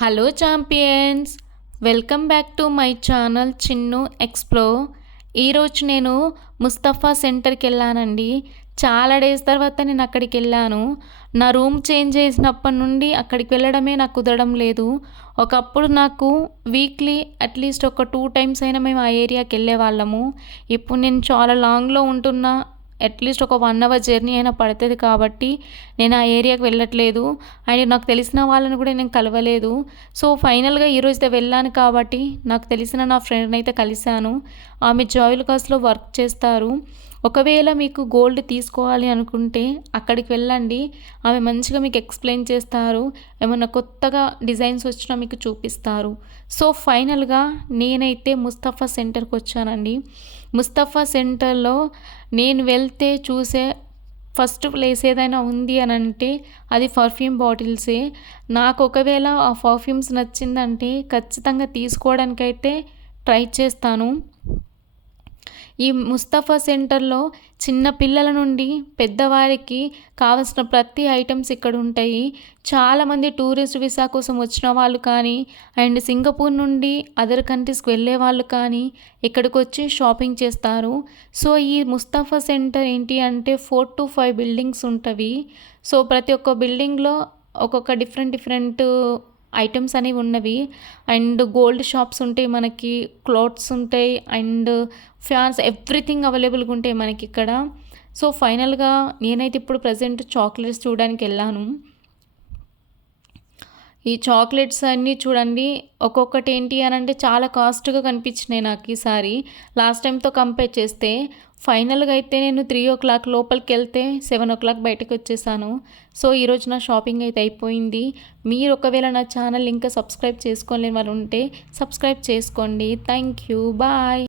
Hello champions, welcome back to my channel Chinnu explore. ఈరోజు నేను ముస్తఫా సెంటర్కి వెళ్ళానండి. చాలా డేస్ తర్వాత నేను అక్కడికి వెళ్ళాను. నా రూమ్ చేంజ్ చేసినప్పటి నుండి అక్కడికి వెళ్ళడమే నాకు కుదరడం లేదు. ఒకప్పుడు నాకు వీక్లీ అట్లీస్ట్ ఒక 2 టైమ్స్ అయినా మేము ఆ ఏరియాకి వెళ్ళేవాళ్ళము. ఇప్పుడు నేను చాలా లాంగ్లో ఉంటున్నా. అట్లీస్ట్ ఒక 1 అవర్ జర్నీ అయినా పడుతుంది కాబట్టి నేను ఆ ఏరియాకి వెళ్ళట్లేదు. అండ్ నాకు తెలిసిన వాళ్ళని కూడా నేను కలవలేదు. సో ఫైనల్గా ఈరోజు వెళ్ళాను కాబట్టి నాకు తెలిసిన నా ఫ్రెండ్ని అయితే కలిశాను. ఆమె జాయిలుకాస్లో వర్క్ చేస్తారు. ఒకవేళ మీకు గోల్డ్ తీసుకోవాలి అనుకుంటే అక్కడికి వెళ్ళండి. ఆమె మంచిగా మీకు ఎక్స్ప్లెయిన్ చేస్తారు. ఏమన్నా కొత్తగా డిజైన్స్ వచ్చినా మీకు చూపిస్తారు. సో ఫైనల్గా నేనైతే ముస్తఫా సెంటర్కి వచ్చానండి. ముస్తఫా సెంటర్లో నేను వెళ్తే చూసే ఫస్ట్ ప్లేస్ ఏదైనా ఉంది అని అంటే అది పర్ఫ్యూమ్ బాటిల్సే. నాకు ఒకవేళ ఆ పర్ఫ్యూమ్స్ నచ్చిందంటే ఖచ్చితంగా తీసుకోవడానికైతే ట్రై చేస్తాను. ఈ ముస్తఫా సెంటర్లో చిన్న పిల్లల నుండి పెద్దవారికి కావలసిన ప్రతి ఐటమ్స్ ఇక్కడ ఉంటాయి. చాలామంది టూరిస్ట్ వీసా కోసం వచ్చిన వాళ్ళు కానీ అండ్ సింగపూర్ నుండి అదర్ కంట్రీస్కి వెళ్ళే వాళ్ళు కానీ ఇక్కడికి వచ్చి షాపింగ్ చేస్తారు. సో ఈ ముస్తఫా సెంటర్ ఏంటి అంటే 4 to 5 బిల్డింగ్స్ ఉంటవి. సో ప్రతి ఒక్క బిల్డింగ్లో ఒక్కొక్క డిఫరెంట్ ఐటమ్స్ అనేవి ఉన్నవి. అండ్ గోల్డ్ షాప్స్ ఉంటాయి, మనకి క్లాత్స్ ఉంటాయి, అండ్ ఫ్యాన్స్ ఎవ్రీథింగ్ అవైలబుల్గా ఉంటాయి మనకి ఇక్కడ. సో ఫైనల్గా నేనైతే ఇప్పుడు ప్రజెంట్ చాక్లెట్స్ చూడడానికి వెళ్ళాను. ఈ చాక్లెట్స్ అన్నీ చూడండి, ఒక్కొక్కటి ఏంటి అని అంటే చాలా కాస్ట్గా కనిపించినాయి నాకు ఈసారి లాస్ట్ టైంతో కంపేర్ చేస్తే. ఫైనల్గా అయితే నేను 3 o'clock లోపలికి వెళ్తే 7 o'clock బయటకు వచ్చేసాను. సో ఈరోజు నా షాపింగ్ అయితే అయిపోయింది. మీరు ఒకవేళ నా ఛానల్ ఇంకా సబ్స్క్రైబ్ చేసుకోలేని వాళ్ళు ఉంటే సబ్స్క్రైబ్ చేసుకోండి. Thank you, bye.